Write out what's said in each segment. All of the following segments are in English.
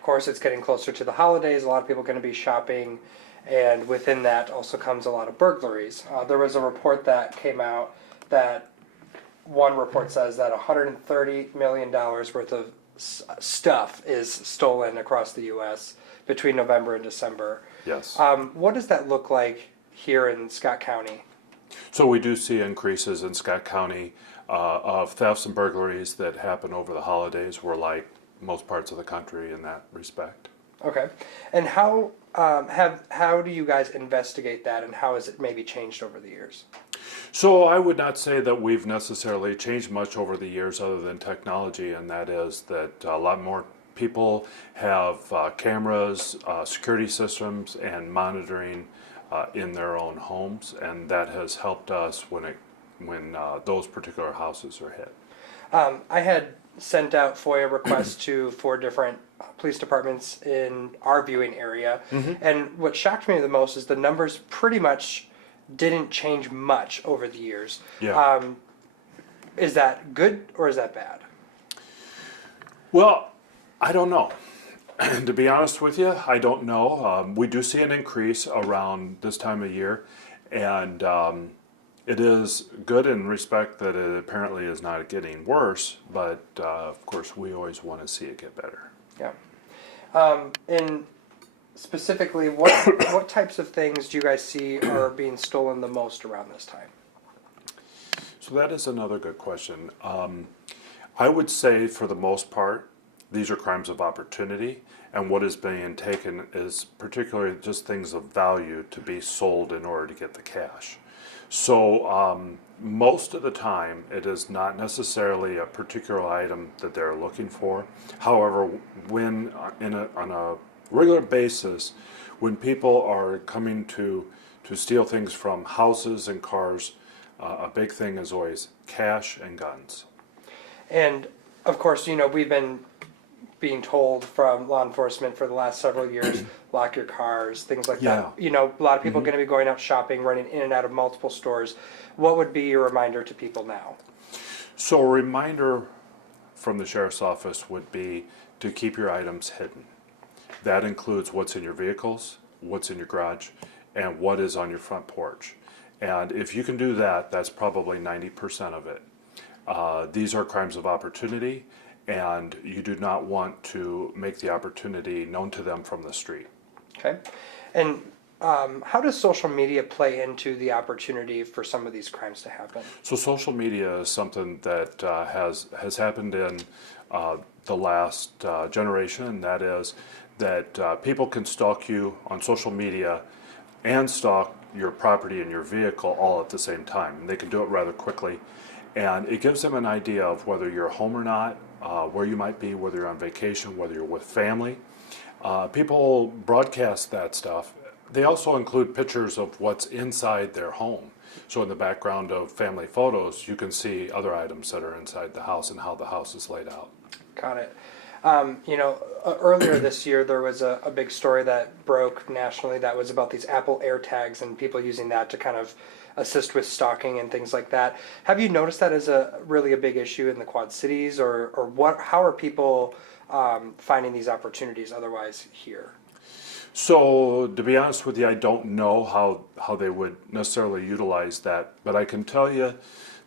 of course, it's getting closer to the holidays. A lot of people are going to be shopping, and within that also comes a lot of burglaries. There was a report that came out that one report says that $130 million worth of stuff is stolen across the U.S. between November and December. Yes. What does that look like here in Scott County? So we do see increases in Scott County of thefts and burglaries that happen over the holidays. We're like most parts of the country in that respect. Okay. And how do you guys investigate that, and how has it maybe changed over the years? So I would not say that we've necessarily changed much over the years other than technology, and that is that a lot more people have cameras, security systems, and monitoring in their own homes, and that has helped us when those particular houses are hit. I had sent out FOIA requests to 4 different police departments in our viewing area, and what shocked me the most is the numbers pretty much didn't change much over the years. Yeah. Is that good or is that bad? Well, I don't know. To be honest with you, I don't know. We do see an increase around this time of year, and it is good in respect that it apparently is not getting worse, but of course we always want to see it get better. Yeah. And specifically, what types of things do you guys see are being stolen the most around this time? So that is another good question. I would say for the most part, these are crimes of opportunity, and what is being taken is particularly just things of value to be sold in order to get the cash. So most of the time, it is not necessarily a particular item that they're looking for. However, when on a regular basis, when people are coming to steal things from houses and cars, a big thing is always cash and guns. And of course, we've been being told from law enforcement for the last several years, lock your cars, things like that. A lot of people are going to be going out shopping, running in and out of multiple stores. What would be your reminder to people now? So a reminder from the sheriff's office would be to keep your items hidden. That includes what's in your vehicles, what's in your garage, and what is on your front porch. And if you can do that, that's probably 90% of it. These are crimes of opportunity, and you do not want to make the opportunity known to them from the street. Okay. And how does social media play into the opportunity for some of these crimes to happen? So social media is something that has happened in the last generation, and that is that people can stalk you on social media and stalk your property and your vehicle all at the same time. And they can do it rather quickly. And it gives them an idea of whether you're home or not, where you might be, whether you're on vacation, whether you're with family. People broadcast that stuff. They also include pictures of what's inside their home. So in the background of family photos, you can see other items that are inside the house and how the house is laid out. Got it. Earlier this year, there was a big story that broke nationally that was about these Apple AirTags and people using that to kind of assist with stalking and things like that. Have you noticed that as really a big issue in the Quad Cities, or what? How are people finding these opportunities otherwise here? So to be honest with you, I don't know how they would necessarily utilize that, but I can tell you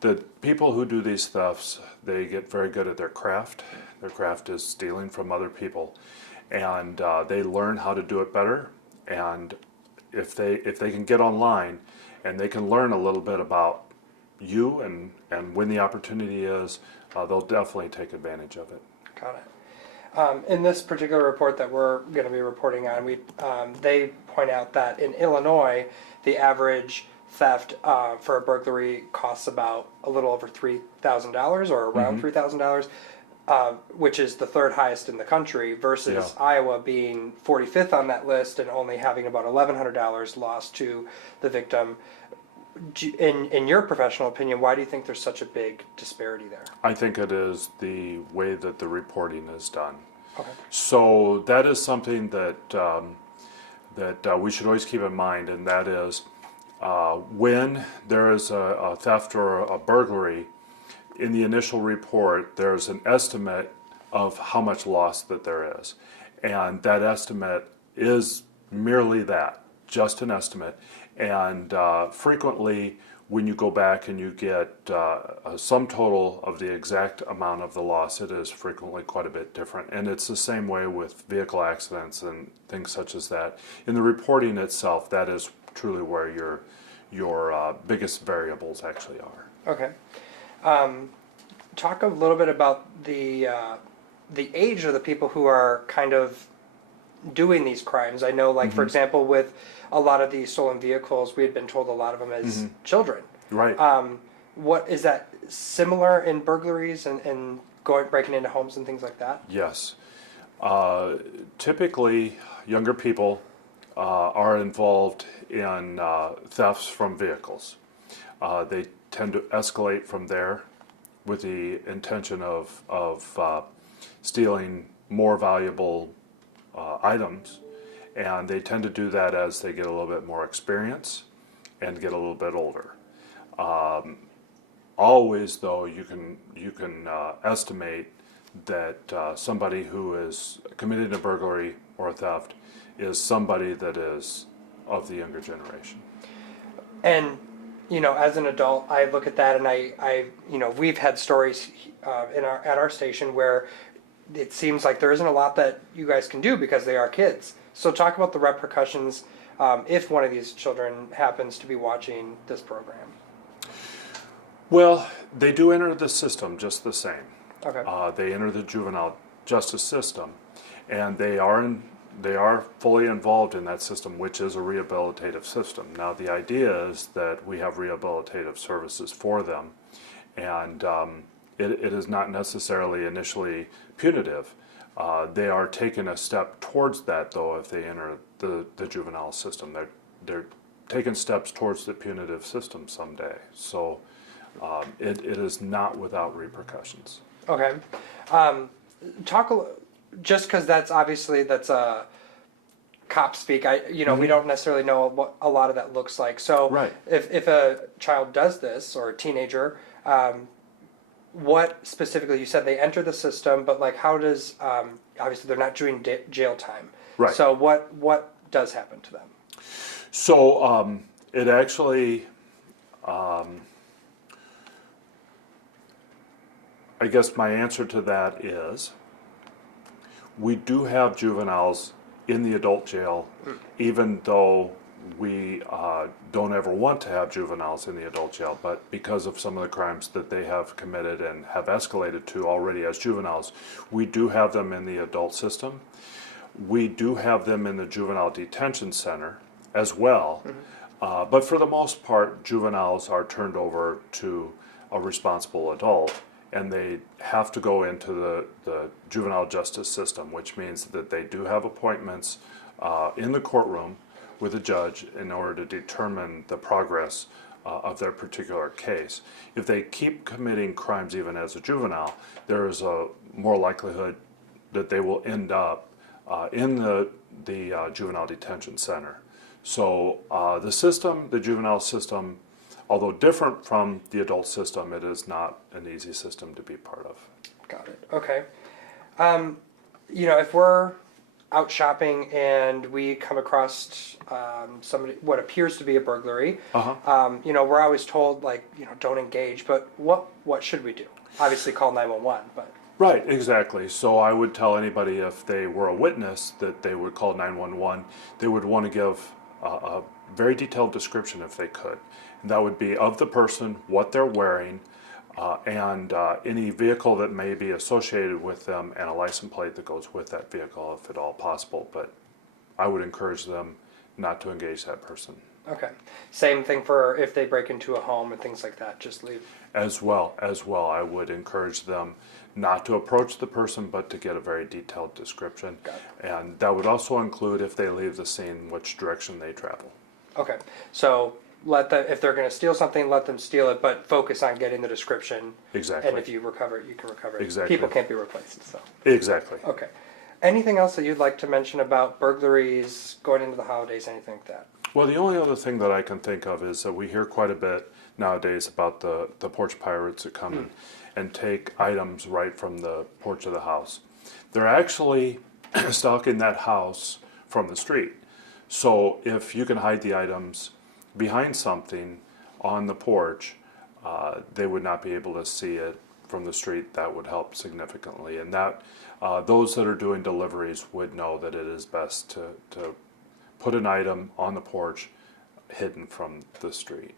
that people who do these thefts, they get very good at their craft. Their craft is stealing from other people, and they learn how to do it better. And if they can get online and they can learn a little bit about you and when the opportunity is, they'll definitely take advantage of it. Got it. In this particular report that we're going to be reporting on, they point out that in Illinois, the average theft for a burglary costs about a little over $3,000 or around $3,000, which is the third highest in the country, versus Iowa being 45th on that list and only having about $1,100 lost to the victim. In your professional opinion, why do you think there's such a big disparity there? I think it is the way that the reporting is done. Okay. So that is something that we should always keep in mind, and that is when there is a theft or a burglary, in the initial report, there's an estimate of how much loss that there is. And that estimate is merely that, just an estimate. And frequently, when you go back and you get a sum total of the exact amount of the loss, it is frequently quite a bit different. And it's the same way with vehicle accidents and things such as that. In the reporting itself, that is truly where your biggest variables actually are. Okay. Talk a little bit about the age of the people who are kind of doing these crimes. I know, like, for example, with a lot of these stolen vehicles, we had been told a lot of them as children. Right. What is that similar in burglaries and breaking into homes and things like that? Yes. Typically, younger people are involved in thefts from vehicles. They tend to escalate from there with the intention of stealing more valuable items, and they tend to do that as they get a little bit more experience and get a little bit older. Always, though, you can estimate that somebody who is committing a burglary or a theft is somebody that is of the younger generation. And as an adult, I look at that and I we've had stories at our station where it seems like there isn't a lot that you guys can do because they are kids. So talk about the repercussions if one of these children happens to be watching this program. Well, they do enter the system just the same. Okay. They enter the juvenile justice system, and they are fully involved in that system, which is a rehabilitative system. Now, the idea is that we have rehabilitative services for them, and it is not necessarily initially punitive. They are taking a step towards that, though, if they enter the juvenile system. They're taking steps towards the punitive system someday. So it is not without repercussions. Okay. Just because that's a cop speak. We don't necessarily know what a lot of that looks like. So Right. if a child does this, or a teenager, what specifically, you said they enter the system, but like how does, obviously they're not doing jail time. Right. So what does happen to them? So it actually, I guess my answer to that is we do have juveniles in the adult jail, even though we don't ever want to have juveniles in the adult jail, but because of some of the crimes that they have committed and have escalated to already as juveniles, we do have them in the adult system. We do have them in the juvenile detention center as well, but for the most part, juveniles are turned over to a responsible adult, and they have to go into the juvenile justice system, which means that they do have appointments in the courtroom with a judge in order to determine the progress of their particular case. If they keep committing crimes even as a juvenile, there is a more likelihood that they will end up in the juvenile detention center. So the juvenile system, although different from the adult system, it is not an easy system to be part of. Got it. Okay. If we're out shopping and we come across somebody, what appears to be a burglary, we're always told, don't engage, but what should we do? Obviously call 911, but... Right, exactly. So I would tell anybody if they were a witness that they would call 911. They would want to give a very detailed description if they could. And that would be of the person, what they're wearing, and any vehicle that may be associated with them, and a license plate that goes with that vehicle if at all possible. But I would encourage them not to engage that person. Okay. Same thing for if they break into a home and things like that, just leave. As well, I would encourage them not to approach the person, but to get a very detailed description. Got it. And that would also include, if they leave the scene, which direction they travel. Okay. So if they're going to steal something, let them steal it, but focus on getting the description. Exactly. And if you recover it, you can recover it. Exactly. People can't be replaced. So. Exactly. Okay. Anything else that you'd like to mention about burglaries, going into the holidays, anything like that? Well, the only other thing that I can think of is that we hear quite a bit nowadays about the porch pirates that come in. and take items right from the porch of the house. They're actually stalking that house from the street. So if you can hide the items behind something on the porch, they would not be able to see it from the street. That would help significantly. And that those that are doing deliveries would know that it is best to put an item on the porch hidden from the street.